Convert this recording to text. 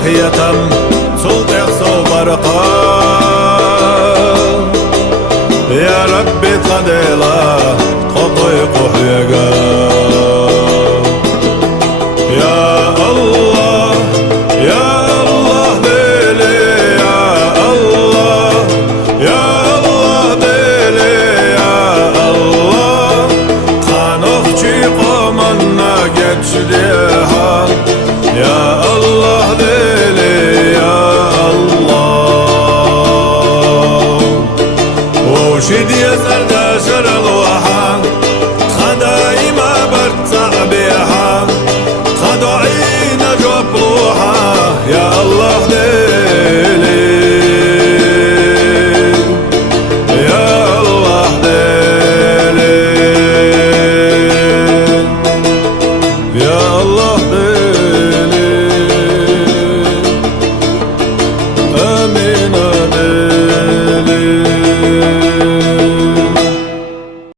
الخيتم صوتك صوبرقا يا ربي قديلا خطي قحيقا يا الله يا الله ديلي يا الله يا الله ديلي يا الله خانوخ چي قومنا geçdi